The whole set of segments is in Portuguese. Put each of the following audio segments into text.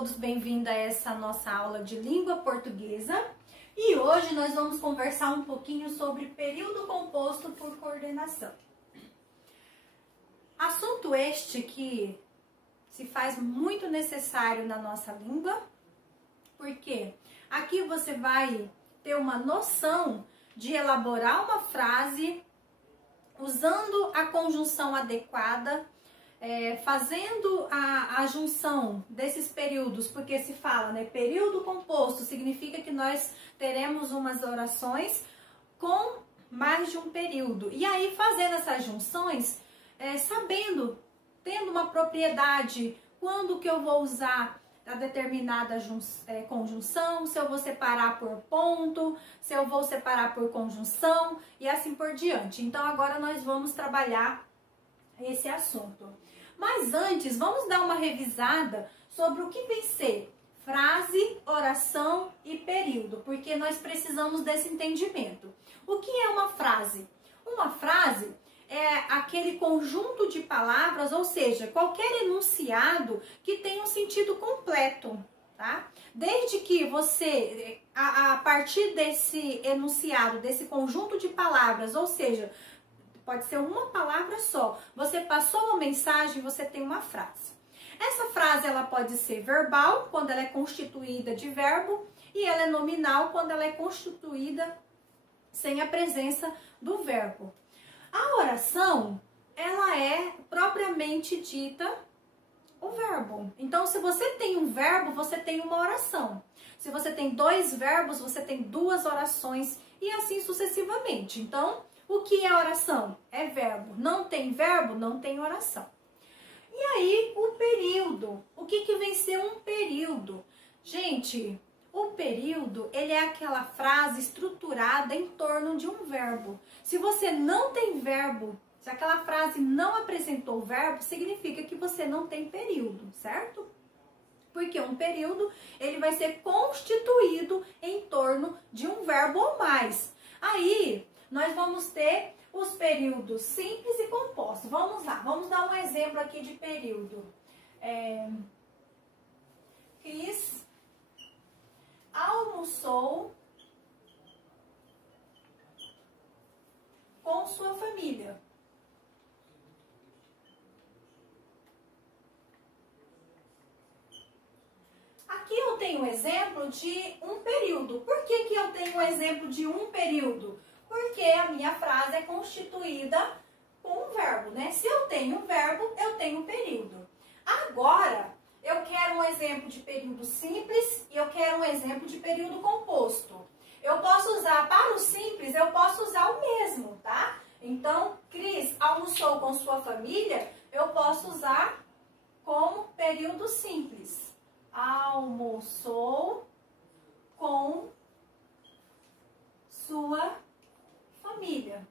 todos bem-vindos a essa nossa aula de língua portuguesa. E hoje nós vamos conversar um pouquinho sobre período composto por coordenação. Assunto este que se faz muito necessário na nossa língua, porque aqui você vai ter uma noção de elaborar uma frase usando a conjunção adequada, fazendo a junção desses períodos, porque se fala, né, período composto, significa que nós teremos umas orações com mais de um período. E aí, fazendo essas junções, sabendo, tendo uma propriedade, quando que eu vou usar a determinada conjunção, se eu vou separar por ponto, se eu vou separar por conjunção e assim por diante. Então, agora nós vamos trabalhar esse assunto. Mas antes, vamos dar uma revisada sobre o que vem ser frase, oração e período, porque nós precisamos desse entendimento. O que é uma frase? Uma frase é aquele conjunto de palavras, ou seja, qualquer enunciado que tenha um sentido completo, tá? Desde que você, a partir desse enunciado, desse conjunto de palavras, ou seja, pode ser uma palavra só, você passou uma mensagem, você tem uma frase. Essa frase ela pode ser verbal, quando ela é constituída de verbo, e ela é nominal, quando ela é constituída sem a presença do verbo. A oração, ela é propriamente dita o verbo. Então, se você tem um verbo, você tem uma oração. Se você tem dois verbos, você tem duas orações e assim sucessivamente. Então, o que é oração? É verbo. Não tem verbo, não tem oração. E aí, o período. O que vem ser um período? Gente, o período, ele é aquela frase estruturada em torno de um verbo. Se você não tem verbo, se aquela frase não apresentou verbo, significa que você não tem período, certo? Porque um período, ele vai ser constituído em torno de um verbo ou mais. Aí, nós vamos ter os períodos simples e compostos. Vamos lá, vamos dar um exemplo aqui de período. Cris almoçou com sua família. Aqui eu tenho um exemplo de um período. Por que eu tenho um exemplo de um período? Porque a minha frase é constituída com um verbo, né? Se eu tenho um verbo, eu tenho um período. Agora, eu quero um exemplo de período simples e eu quero um exemplo de período composto. Eu posso usar, para o simples, eu posso usar o mesmo, tá? Então, Cris almoçou com sua família, eu posso usar como período simples. Almoçou com sua família.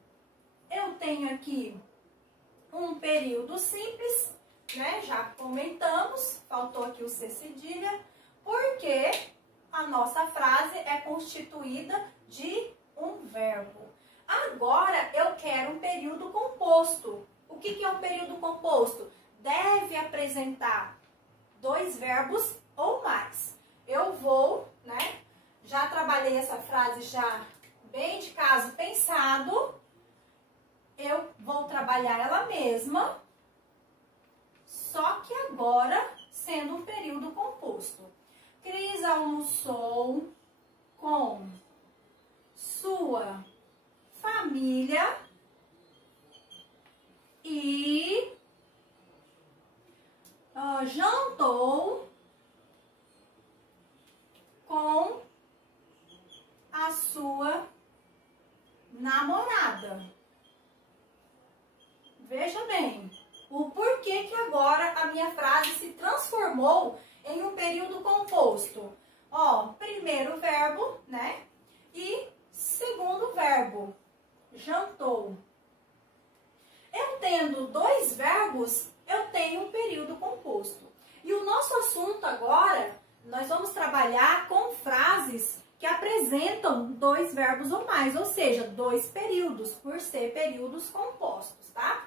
Eu tenho aqui um período simples, né? Já comentamos, faltou aqui o C cedilha, porque a nossa frase é constituída de um verbo. Agora eu quero um período composto. O que é um período composto? Deve apresentar dois verbos ou mais. Eu vou, né? Já trabalhei essa frase já bem de caso pensado. Eu vou trabalhar ela mesma, só que agora sendo um período composto. Cris almoçou com sua família e jantou com a sua namorada. Veja bem, o porquê que agora a minha frase se transformou em um período composto. Ó, primeiro verbo, né? E segundo verbo, jantou. Eu tendo dois verbos, eu tenho um período composto. E o nosso assunto agora, nós vamos trabalhar com frases que apresentam dois verbos ou mais, ou seja, dois períodos, por ser períodos compostos, tá?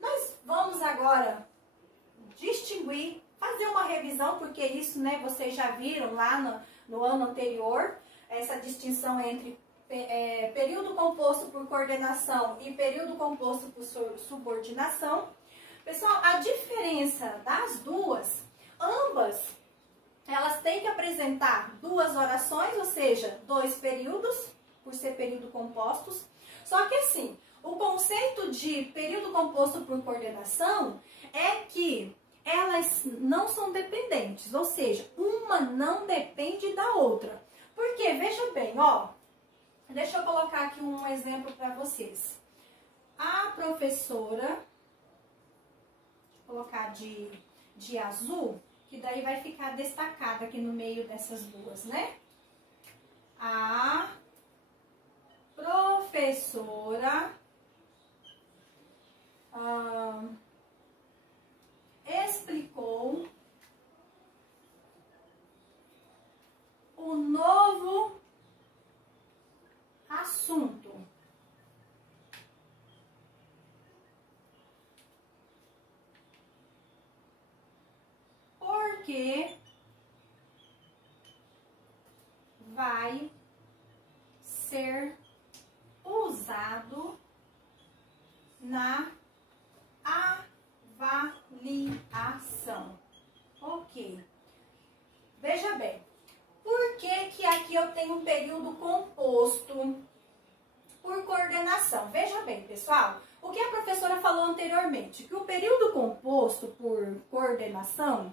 Nós vamos agora distinguir fazer uma revisão, porque isso, né, vocês já viram lá no ano anterior, essa distinção entre período composto por coordenação e período composto por subordinação. Pessoal, a diferença das duas, ambas, elas têm que apresentar duas orações, ou seja, dois períodos, por ser período compostos. Só que assim, o conceito de período composto por coordenação é que elas não são dependentes, ou seja, uma não depende da outra. Porque, veja bem, ó, deixa eu colocar aqui um exemplo para vocês. A professora, vou colocar de azul, que daí vai ficar destacada aqui no meio dessas duas, né? A professora explicou o novo assunto. Porque vai ser usado na avaliação. Ok. Veja bem, por que aqui eu tenho um período composto por coordenação? Veja bem, pessoal, o que a professora falou anteriormente, que o período composto por coordenação,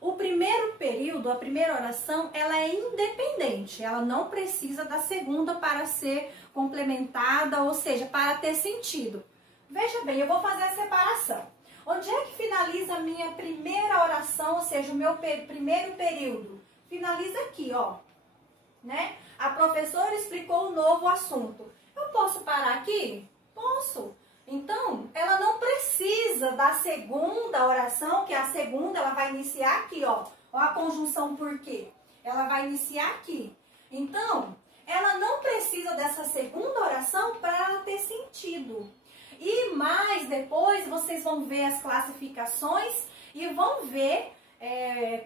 o primeiro período, a primeira oração, ela é independente, ela não precisa da segunda para ser complementada, ou seja, para ter sentido. Veja bem, eu vou fazer a separação. Onde é que finaliza a minha primeira oração, ou seja, o meu primeiro período? Finaliza aqui, ó, né? A professora explicou um novo assunto. Eu posso parar aqui? Posso. Então, ela não precisa da segunda oração, que a segunda ela vai iniciar aqui, ó. Ó a conjunção por quê? Ela vai iniciar aqui. Então, ela não precisa dessa segunda oração para ela ter sentido. E mais depois, vocês vão ver as classificações e vão ver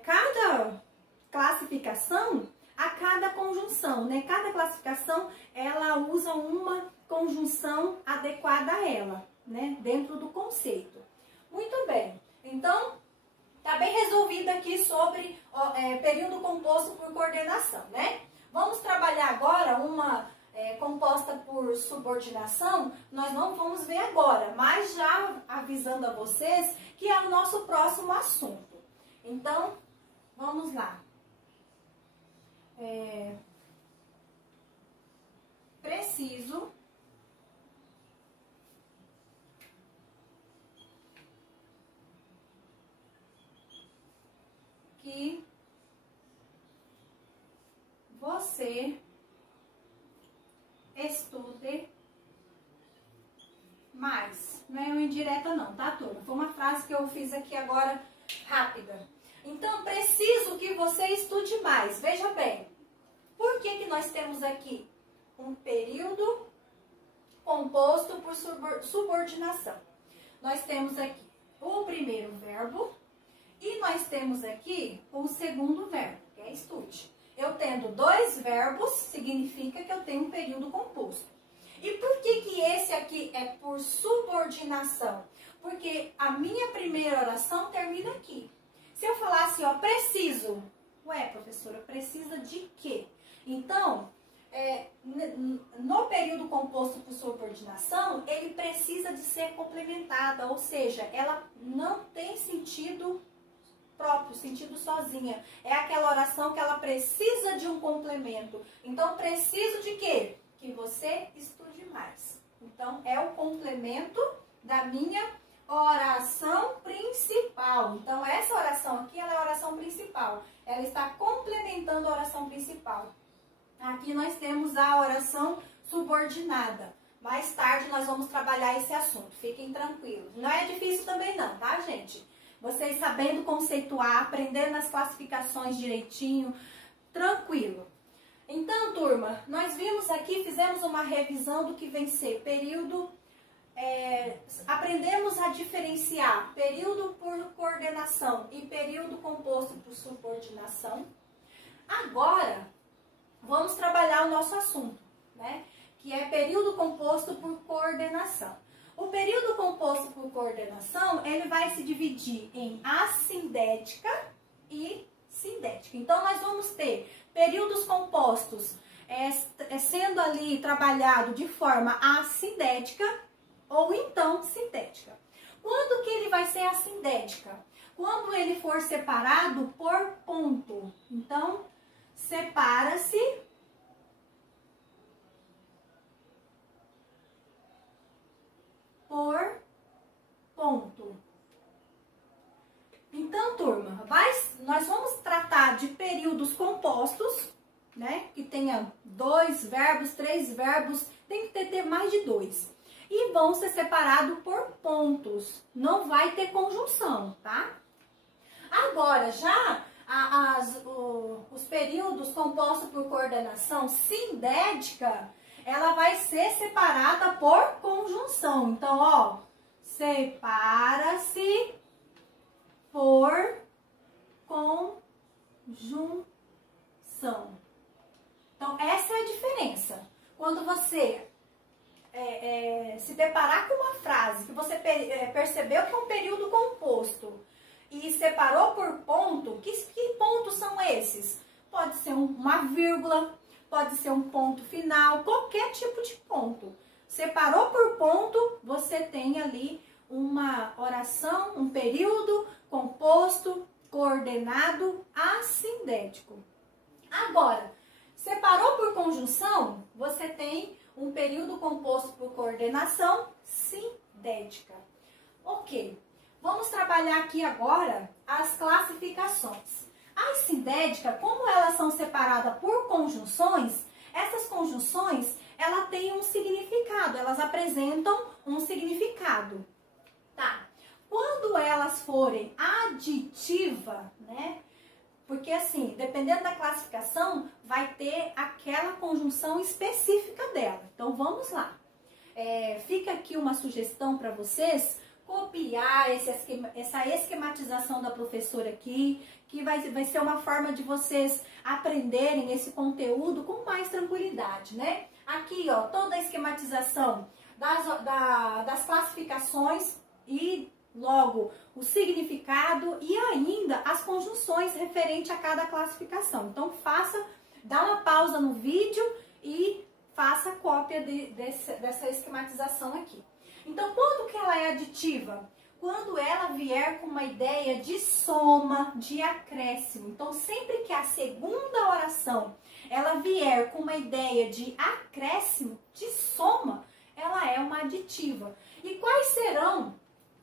cada classificação a cada conjunção, né? Cada classificação, ela usa uma conjunção adequada a ela, né? Dentro do conceito. Muito bem. Então, tá bem resolvido aqui sobre período composto por coordenação, né? Vamos trabalhar agora uma composta por subordinação. Nós não vamos ver agora, mas já avisando a vocês que é o nosso próximo assunto. Então, vamos lá. Preciso que você estude mais. Não é uma indireta não, tá, turma? Foi uma frase que eu fiz aqui agora rápida. Então, preciso que você estude mais. Veja bem, por que nós temos aqui um período composto por subordinação? Nós temos aqui o primeiro verbo e nós temos aqui o segundo verbo, que é estude. Eu tendo dois verbos, significa que eu tenho um período composto. E por que esse aqui é por subordinação? Porque a minha primeira oração termina aqui. Se eu falasse, ó, preciso. Ué, professora, precisa de quê? Então, no período composto por subordinação, ele precisa de ser complementada, ou seja, ela não tem sentido próprio, sentido sozinha. É aquela oração que ela precisa de um complemento. Então, preciso de quê? Que você estude mais. Então, é o complemento da minha oração principal. Então, essa oração aqui, ela é a oração principal. Ela está complementando a oração principal. Aqui nós temos a oração subordinada. Mais tarde nós vamos trabalhar esse assunto. Fiquem tranquilos. Não é difícil também não, tá, gente? Vocês sabendo conceituar, aprendendo as classificações direitinho, tranquilo. Então, turma, nós vimos aqui, fizemos uma revisão do que vem ser período aprendemos a diferenciar período por coordenação e período composto por subordinação. Agora, vamos trabalhar o nosso assunto, né? Que é período composto por coordenação. O período composto por coordenação, ele vai se dividir em assindética e sindética. Então, nós vamos ter períodos compostos sendo ali trabalhado de forma assindética ou então sindética. Quando que ele vai ser assindética? Quando ele for separado por ponto. Então, separa-se por ponto. Então, turma, nós vamos tratar de períodos compostos, né? Que tenha 2 verbos, 3 verbos, tem que ter mais de 2. E vão ser separados por pontos. Não vai ter conjunção, tá? Agora, já os períodos compostos por coordenação sindética, ela vai ser separada por conjunção. Então, ó, separa-se por conjunção. Então, essa é a diferença. Quando você se deparar com uma frase que você percebeu que é um período composto e separou por ponto, que pontos são esses? Pode ser uma vírgula, pode ser um ponto final, qualquer tipo de ponto. Separou por ponto, você tem ali uma oração, um período composto, coordenado, assindético. Agora, separou por conjunção, você tem um período composto por coordenação sindética. Ok, vamos trabalhar aqui agora as classificações. As sindéticas, como elas são separadas por conjunções, essas conjunções, elas têm um significado, elas apresentam um significado. Tá? Quando elas forem aditivas, né? Porque assim, dependendo da classificação, vai ter aquela conjunção específica dela. Então, vamos lá. Fica aqui uma sugestão para vocês copiar essa esquematização da professora aqui, que vai ser uma forma de vocês aprenderem esse conteúdo com mais tranquilidade, né? Aqui, ó, toda a esquematização das classificações e logo o significado e ainda as conjunções referente a cada classificação. Então, dá uma pausa no vídeo e faça cópia dessa esquematização aqui. Então, quando que ela é aditiva? Quando ela vier com uma ideia de soma, de acréscimo. Então, sempre que a segunda oração ela vier com uma ideia de acréscimo, de soma, ela é uma aditiva. E quais serão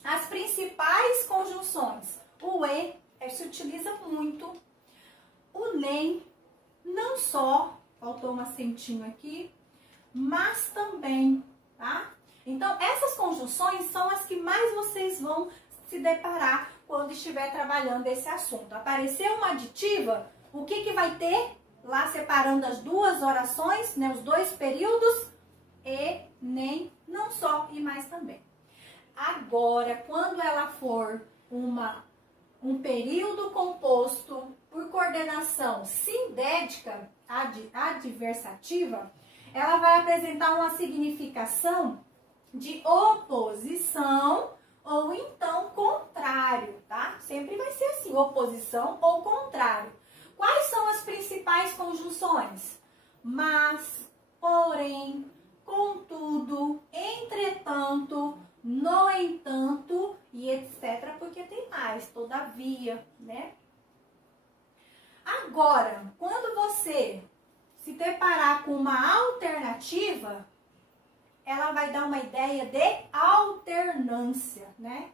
as principais conjunções? O e se utiliza muito. O nem, não só, faltou um acentinho aqui, mas também, tá? Então, essas conjunções são as que mais vocês vão se deparar quando estiver trabalhando esse assunto. Apareceu uma aditiva, o que vai ter lá separando as duas orações, né, os dois períodos? E, nem, não só e mais também. Agora, quando ela for um período composto por coordenação sindética, adversativa, ela vai apresentar uma significação de oposição ou então contrário, tá? Sempre vai ser assim, oposição ou contrário. Quais são as principais conjunções? Mas, porém, contudo, entretanto, no entanto e etc, porque tem mais, todavia, né? Agora, quando você se deparar com uma alternativa, ela vai dar uma ideia de alternância, né?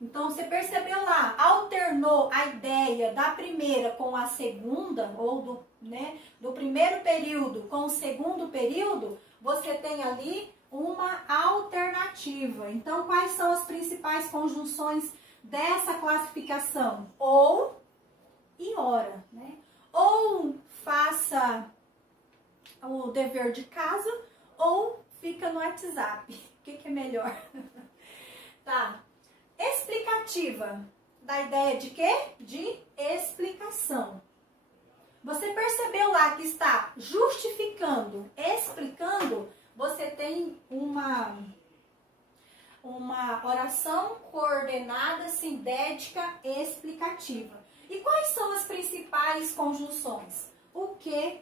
Então, você percebeu lá, alternou a ideia da primeira com a segunda, ou do primeiro período com o segundo período, você tem ali uma alternativa. Então, quais são as principais conjunções dessa classificação? Ou e ora, né? Ou faça o dever de casa, ou fica no WhatsApp. que é melhor? Tá. Explicativa. Da ideia de quê? De explicação. Você percebeu lá que está justificando, explicando, você tem uma oração coordenada, sintética, explicativa. E quais são as principais conjunções? O que,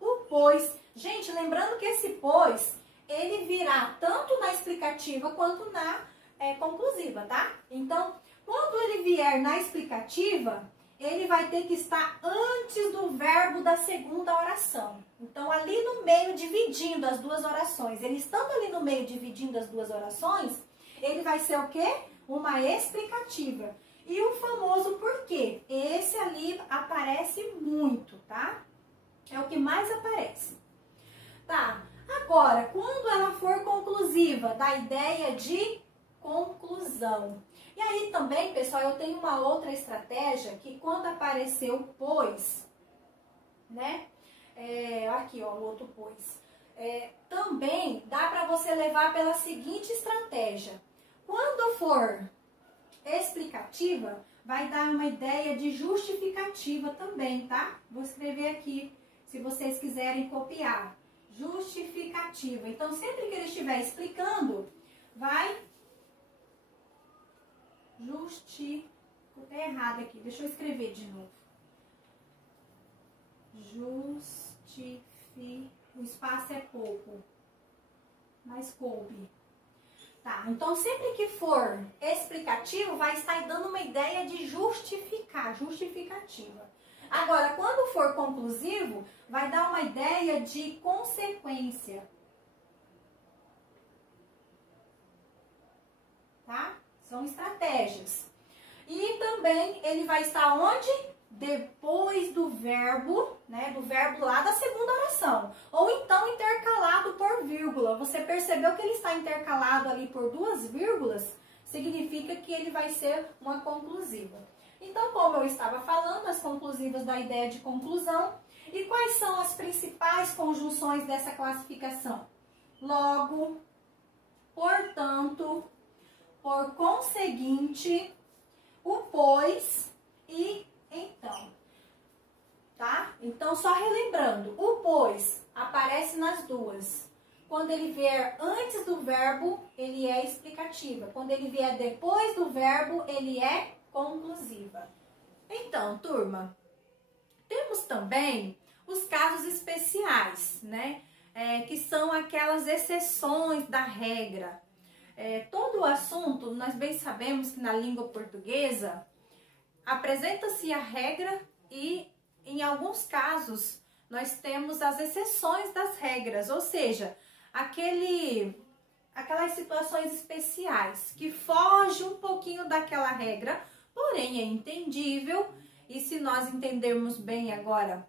o pois. Gente, lembrando que esse pois, ele virá tanto na explicativa quanto na conclusiva, tá? Então, quando ele vier na explicativa, ele vai ter que estar antes do verbo da segunda oração. Então, ali no meio, dividindo as duas orações. Ele estando ali no meio, dividindo as duas orações, ele vai ser o quê? Uma explicativa. E o famoso porquê. Esse ali aparece muito, tá? É o que mais aparece. Tá. Agora, quando ela for conclusiva, da ideia de conclusão. E aí também, pessoal, eu tenho uma outra estratégia que quando aparecer o pois, né? Aqui, ó, o outro pois. Também dá para você levar pela seguinte estratégia. Quando for explicativa, vai dar uma ideia de justificativa também, tá? Vou escrever aqui, se vocês quiserem copiar. Justificativa. Então, sempre que ele estiver explicando, vai Tá errado aqui, deixa eu escrever de novo. O espaço é pouco, mas coube. Tá, então sempre que for explicativo, vai estar dando uma ideia de justificar, justificativa. Agora, quando for conclusivo, vai dar uma ideia de consequência. Tá? São estratégias. E também ele vai estar onde? Depois do verbo, né? Do verbo lá da segunda oração. Ou então intercalado por vírgula. Você percebeu que ele está intercalado ali por duas vírgulas? Significa que ele vai ser uma conclusiva. Então, como eu estava falando, as conclusivas da ideia de conclusão. E quais são as principais conjunções dessa classificação? Logo, portanto, por conseguinte, o pois e então. Tá? Então, só relembrando, o pois aparece nas duas. Quando ele vier antes do verbo, ele é explicativa. Quando ele vier depois do verbo, ele é conclusiva. Então, turma, temos também os casos especiais, né? Que são aquelas exceções da regra. Todo o assunto, nós bem sabemos que na língua portuguesa apresenta-se a regra e, em alguns casos, nós temos as exceções das regras, ou seja, aquelas situações especiais que fogem um pouquinho daquela regra, porém é entendível, e se nós entendermos bem agora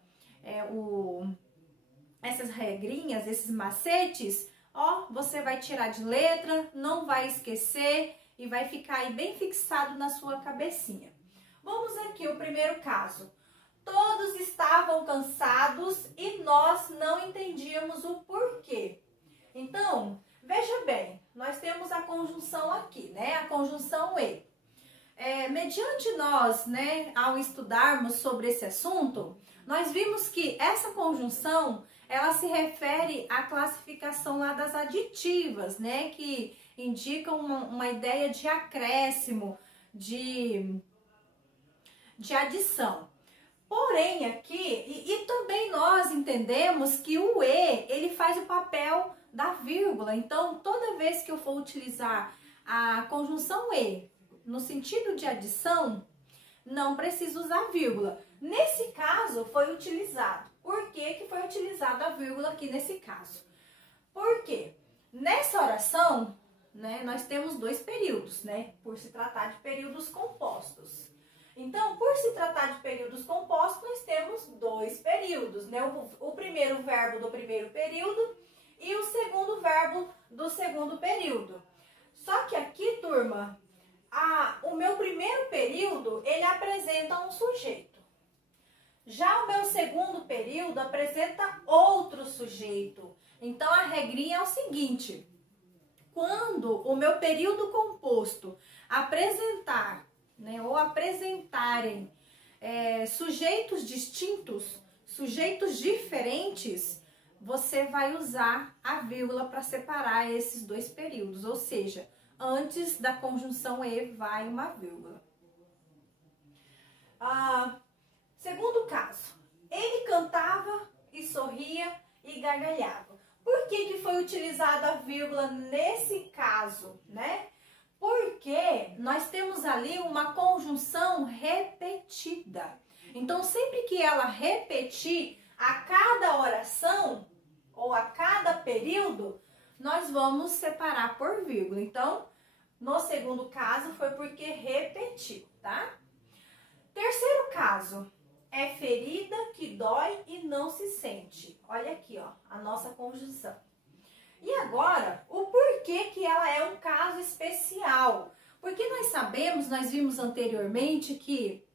essas regrinhas, esses macetes, ó, você vai tirar de letra, não vai esquecer e vai ficar aí bem fixado na sua cabecinha. Vamos aqui, o primeiro caso. Todos estavam cansados e nós não entendíamos o porquê. Então, veja bem, nós temos a conjunção aqui, né? A conjunção e. Mediante nós, né, ao estudarmos sobre esse assunto, nós vimos que essa conjunção, ela se refere à classificação lá das aditivas, né, que indicam uma ideia de acréscimo, de adição. Porém, aqui, e também nós entendemos que o e, ele faz o papel da vírgula. Então, toda vez que eu for utilizar a conjunção e no sentido de adição, não preciso usar vírgula. Nesse caso, foi utilizado. Por que foi utilizada a vírgula aqui nesse caso? Porque nessa oração, né, nós temos dois períodos, né, por se tratar de períodos compostos. Então, por se tratar de períodos compostos, nós temos dois períodos, né, o primeiro verbo do primeiro período e o segundo verbo do segundo período. Só que aqui, turma, o meu primeiro período, ele apresenta um sujeito. Já o meu segundo período apresenta outro sujeito. Então, a regrinha é o seguinte: quando o meu período composto apresentar, né, ou apresentarem sujeitos distintos, sujeitos diferentes, você vai usar a vírgula para separar esses dois períodos, ou seja, antes da conjunção e vai uma vírgula. Segundo caso, ele cantava e sorria e gargalhava. Por que foi utilizada a vírgula nesse caso, né? Porque nós temos ali uma conjunção repetida. Então, sempre que ela repetir a cada oração ou a cada período, nós vamos separar por vírgula. Então, no segundo caso foi porque repetiu, tá? Terceiro caso, é ferida que dói e não se sente. Olha aqui, ó, a nossa conjunção. E agora, o porquê que ela é um caso especial? Porque nós sabemos, nós vimos anteriormente que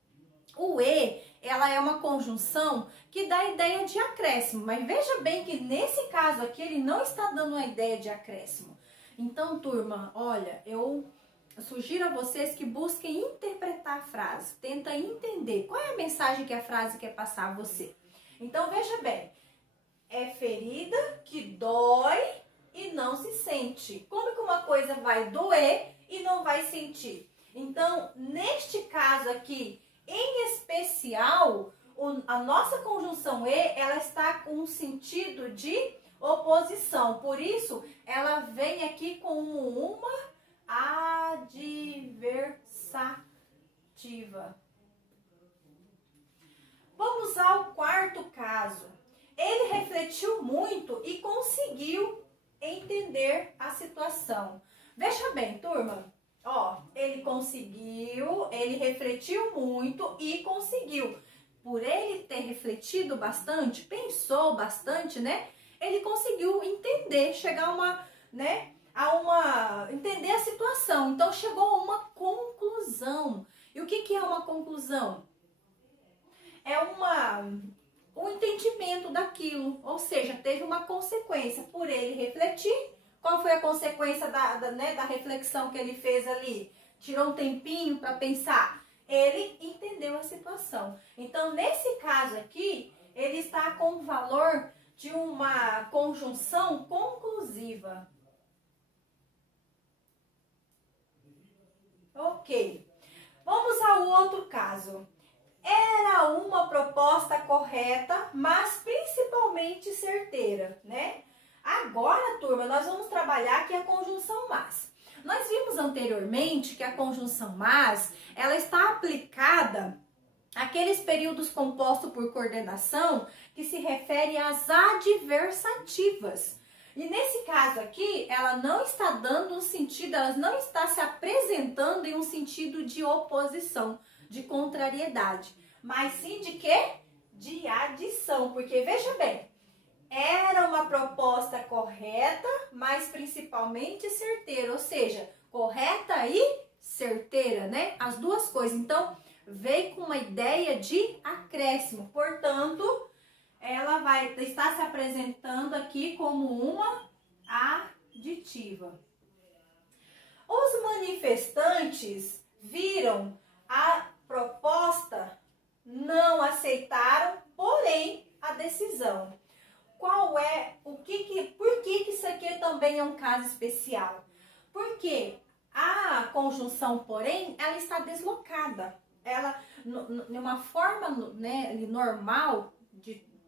o e, ela é uma conjunção que dá a ideia de acréscimo. Mas veja bem que nesse caso aqui, ele não está dando a ideia de acréscimo. Então, turma, olha, eu sugiro a vocês que busquem interpretar a frase. Tenta entender qual é a mensagem que a frase quer passar a você. Então, veja bem, é ferida que dói e não se sente. Como que uma coisa vai doer e não vai sentir? Então, neste caso aqui, em especial, a nossa conjunção e, ela está com um sentido de oposição. Por isso, ela vem aqui como uma adversativa. Vamos ao quarto caso. Ele refletiu muito e conseguiu entender a situação. Veja bem, turma, ó, ele conseguiu, ele refletiu muito e conseguiu. Por ele ter refletido bastante, pensou bastante, né? Ele conseguiu entender, chegar a uma, né? Entender a situação. Então chegou a uma conclusão. E o que é uma conclusão? É um entendimento daquilo, ou seja, teve uma consequência por ele refletir. Qual foi a consequência da reflexão que ele fez ali? Tirou um tempinho para pensar. Ele entendeu a situação. Então, nesse caso aqui, ele está com o valor de uma conjunção conclusiva. Ok. Vamos ao outro caso. Era uma proposta correta, mas principalmente certeira, né? Agora, turma, nós vamos trabalhar aqui a conjunção mas. Nós vimos anteriormente que a conjunção mas, ela está aplicada àqueles períodos compostos por coordenação que se refere às adversativas. E nesse caso aqui, ela não está dando um sentido, ela não está se apresentando em um sentido de oposição, de contrariedade, mas sim de quê? De adição, porque veja bem, era uma proposta correta, mas principalmente certeira, ou seja, correta e certeira, né? As duas coisas. Então, veio com uma ideia de acréscimo, portanto, ela vai estar se apresentando aqui como uma aditiva. Os manifestantes viram a proposta, não aceitaram, porém, a decisão. Qual é, por que isso aqui também é um caso especial? Porque a conjunção, porém, ela está deslocada. Ela, numa forma, né, normal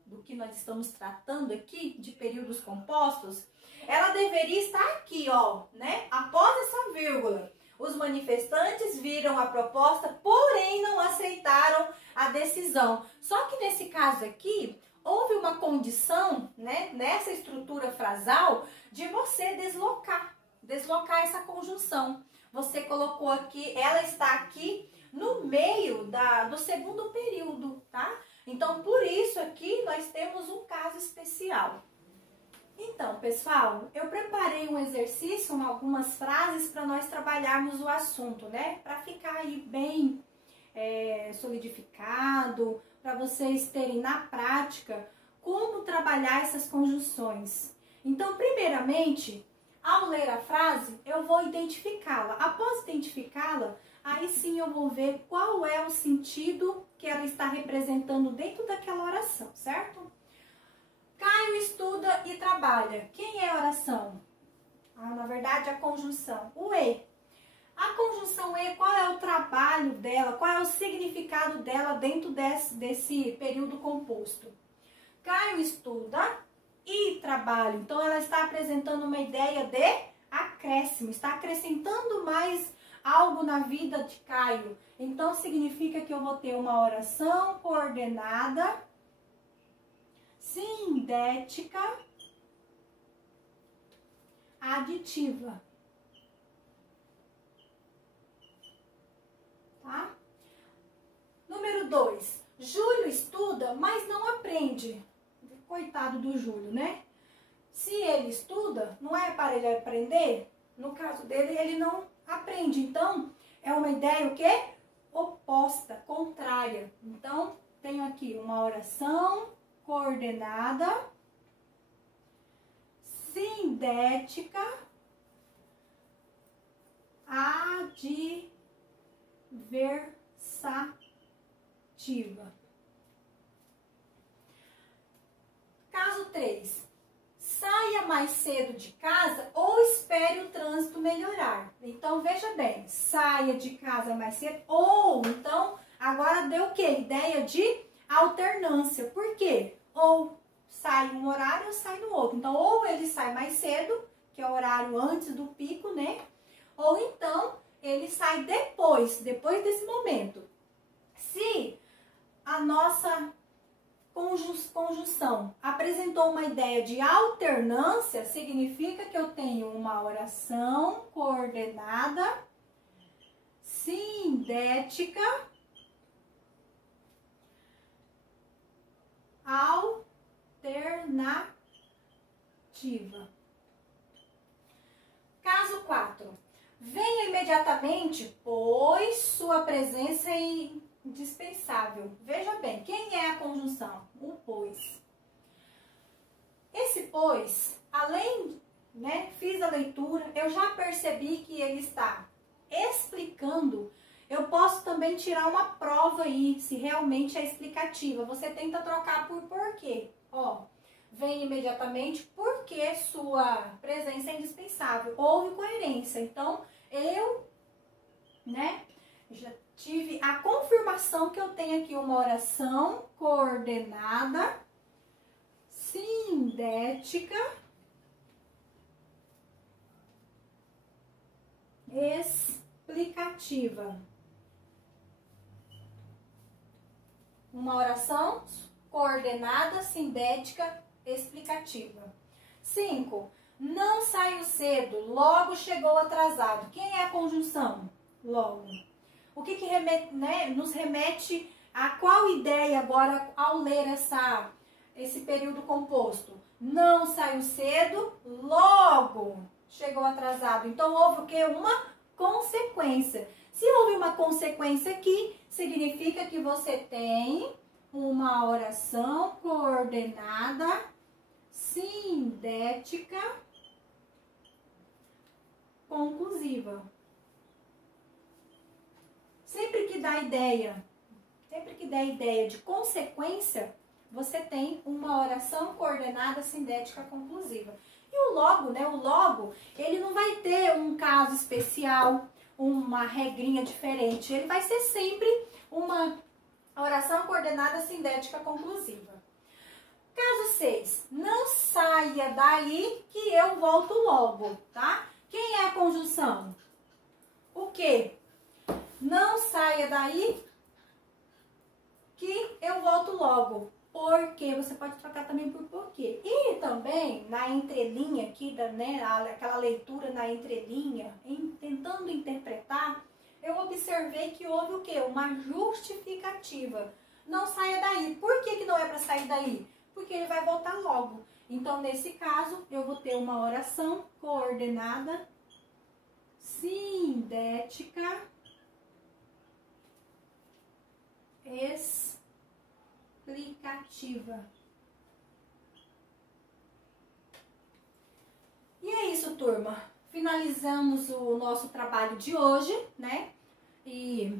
do que nós estamos tratando aqui, de períodos compostos, ela deveria estar aqui, ó, né, após essa vírgula. Os manifestantes viram a proposta, porém não aceitaram a decisão. Só que nesse caso aqui, houve uma condição, né, nessa estrutura frasal, de você deslocar essa conjunção. Você colocou aqui, ela está aqui no meio do segundo período, tá? Então, por isso aqui, nós temos um caso especial. Então, pessoal, eu preparei um exercício, algumas frases para nós trabalharmos o assunto, né? Para ficar aí bem solidificado, para vocês terem na prática como trabalhar essas conjunções. Então, primeiramente, ao ler a frase, eu vou identificá-la. Após identificá-la, aí sim eu vou ver qual é o sentido que ela está representando dentro daquela oração, certo? Caio estuda e trabalha. Quem é a oração? Na verdade, a conjunção. O E. A conjunção E, qual é o trabalho dela? Qual é o significado dela dentro desse período composto? Caio estuda e trabalha. Então, ela está apresentando uma ideia de acréscimo. Está acrescentando mais algo na vida de Caio. Então, significa que eu vou ter uma oração coordenada, sindética, aditiva. Tá? Número 2. Júlio estuda, mas não aprende. Coitado do Júlio, né? Se ele estuda, não é para ele aprender? No caso dele, ele não aprende. Então, é uma ideia o quê? Oposta, contrária. Então, tenho aqui uma oração coordenada, sindética, adversativa. Caso 3. Saia mais cedo de casa ou espere o trânsito melhorar. Então, veja bem, saia de casa mais cedo ou, então, agora deu o quê? Ideia de alternância. Por quê? Ou sai um horário ou sai no outro. Então, ou ele sai mais cedo, que é o horário antes do pico, né? Ou então, ele sai depois desse momento. Se a nossa conjunção apresentou uma ideia de alternância, significa que eu tenho uma oração coordenada, sindética, alternativa. Caso 4. Venha imediatamente, pois sua presença é indispensável. Veja bem, quem é a conjunção? O pois. Esse pois, além, fiz a leitura, eu já percebi que ele está explicando. Eu posso também tirar uma prova aí, se realmente é explicativa. Você tenta trocar por porquê. Vem imediatamente porque sua presença é indispensável. Houve coerência. Então, eu, já tive a confirmação que eu tenho aqui uma oração coordenada, sindética, explicativa. Uma oração coordenada, sindética, explicativa. 5. Não saiu cedo, logo chegou atrasado. Quem é a conjunção? Logo. O que nos remete a qual ideia agora ao ler esse período composto? Não saiu cedo, logo chegou atrasado. Então, houve o quê? Uma consequência. Se houve uma consequência aqui, significa que você tem uma oração coordenada, sindética, conclusiva. Sempre que dá ideia de consequência, você tem uma oração coordenada, sindética, conclusiva. E o logo, ele não vai ter um caso especial, uma regrinha diferente. Ele vai ser sempre uma oração coordenada, sindética, conclusiva. Caso 6. Não saia daí que eu volto logo, tá? Quem é a conjunção? O quê? Não saia daí que eu volto logo. Porque você pode trocar também por porquê. E também na entrelinha aqui, aquela leitura na entrelinha, tentando interpretar, eu observei que houve o quê? Uma justificativa. Não saia daí. Por que não é para sair daí? Porque ele vai voltar logo. Então, nesse caso, eu vou ter uma oração coordenada, sindética, explicativa. E é isso turma, finalizamos o nosso trabalho de hoje, né? E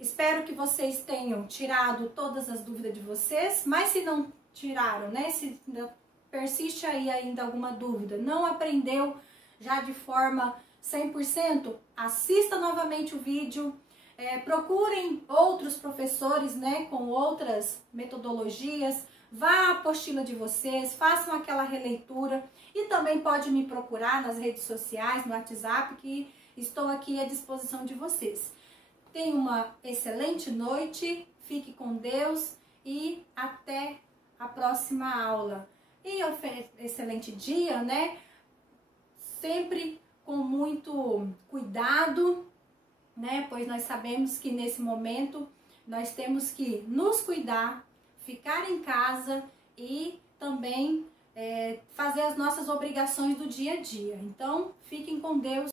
espero que vocês tenham tirado todas as dúvidas de vocês, mas se não tiraram, né? Se persiste aí ainda alguma dúvida, não aprendeu já de forma 100%, assista novamente o vídeo, procurem outros professores, né, com outras metodologias, vá à apostila de vocês, façam aquela releitura e também pode me procurar nas redes sociais, no WhatsApp, que estou aqui à disposição de vocês. Tenha uma excelente noite, fique com Deus e até a próxima aula. E excelente dia, né? Sempre com muito cuidado, né? Pois nós sabemos que nesse momento nós temos que nos cuidar, ficar em casa e também fazer as nossas obrigações do dia a dia. Então, fiquem com Deus.